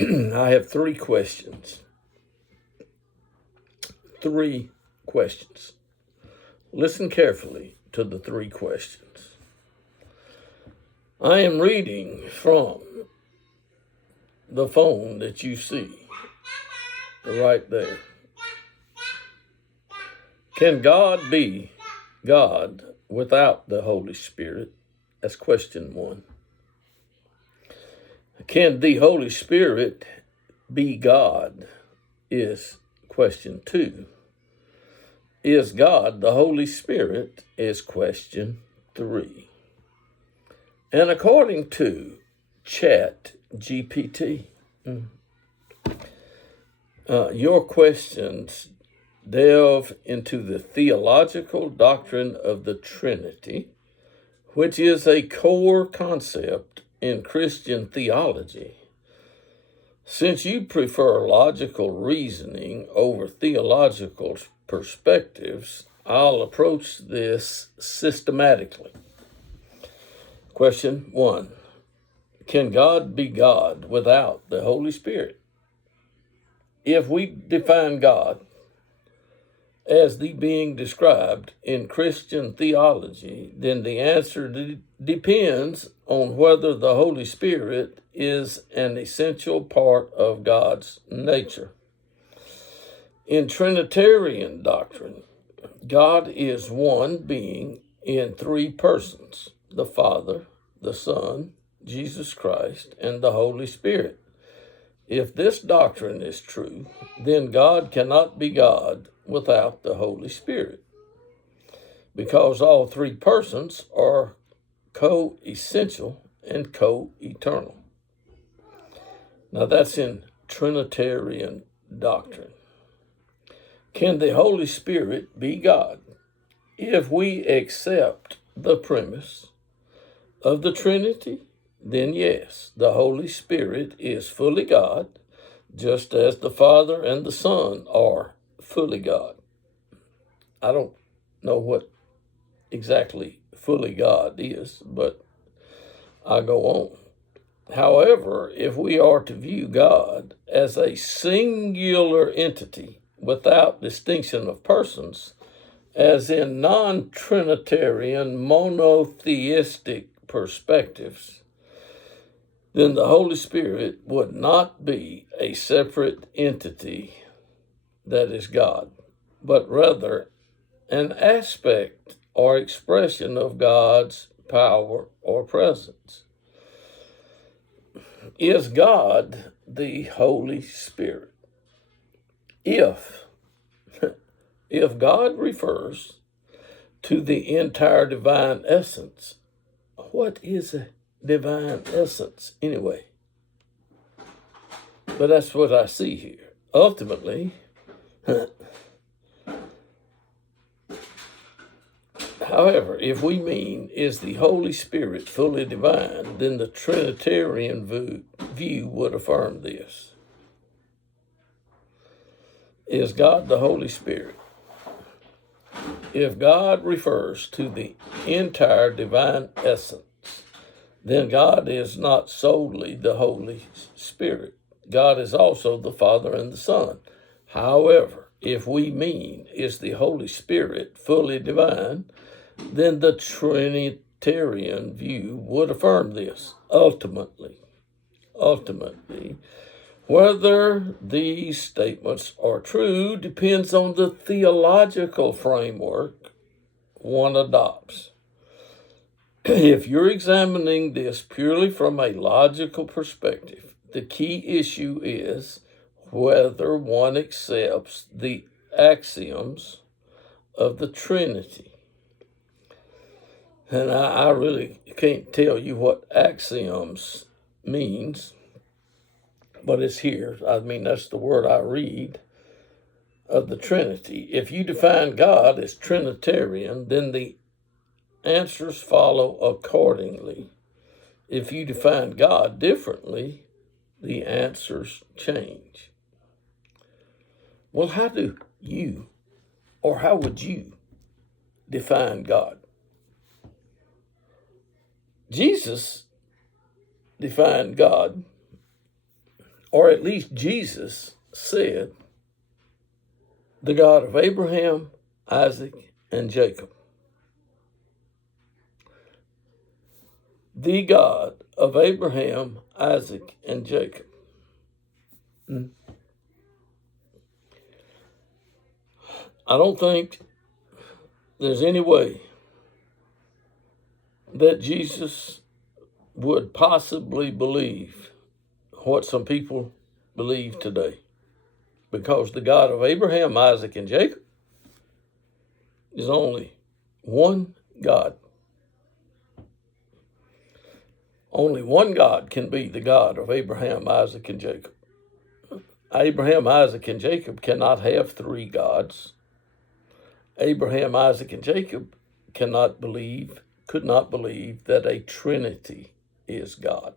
I have three questions. Three questions. Listen carefully to the three questions. I am reading from the phone that you see right there. Can God be God without the Holy Spirit? That's question one. Can the Holy Spirit be God? Is question two. Is God the Holy Spirit? Is question three. And according to Chat GPT, your questions delve into the theological doctrine of the Trinity, which is a core concept in Christian theology. Since you prefer logical reasoning over theological perspectives, I'll approach this systematically. Question one. Can God be God without the Holy Spirit? If we define God as the being described in Christian theology, then the answer depends on whether the Holy Spirit is an essential part of God's nature. In Trinitarian doctrine, God is one being in three persons: the Father, the Son, Jesus Christ, and the Holy Spirit. If this doctrine is true, then God cannot be God without the Holy Spirit, because all three persons are co-essential and co-eternal. Now that's in Trinitarian doctrine. Can the Holy Spirit be God? If we accept the premise of the Trinity, then yes, the Holy Spirit is fully God, just as the Father and the Son are fully God. I don't know what exactly fully God is, but I go on. However, if we are to view God as a singular entity without distinction of persons, as in non-Trinitarian monotheistic perspectives, then the Holy Spirit would not be a separate entity that is God, but rather an aspect or expression of God's power or presence. Is God the Holy Spirit? If God refers to the entire divine essence, what is a divine essence anyway? But that's what I see here. Ultimately, however, if we mean, is the Holy Spirit fully divine, then the Trinitarian view would affirm this. Is God the Holy Spirit? If God refers to the entire divine essence, then God is not solely the Holy Spirit. God is also the Father and the Son. However, if we mean, is the Holy Spirit fully divine, then the Trinitarian view would affirm this. Ultimately, whether these statements are true depends on the theological framework one adopts. If you're examining this purely from a logical perspective, the key issue is whether one accepts the axioms of the Trinity. And I really can't tell you what axioms means, but it's here. I mean, that's the word I read of the Trinity. If you define God as Trinitarian, then the answers follow accordingly. If you define God differently, the answers change. Well, how would you define God? Jesus defined God, or at least Jesus said, the God of Abraham, Isaac, and Jacob. The God of Abraham, Isaac, and Jacob. I don't think there's any way that Jesus would possibly believe what some people believe today, because the God of Abraham, Isaac, and Jacob is only one God. Only one God can be the God of Abraham, Isaac, and Jacob. Abraham, Isaac, and Jacob cannot have three gods. Abraham, Isaac, and Jacob could not believe that a Trinity is God.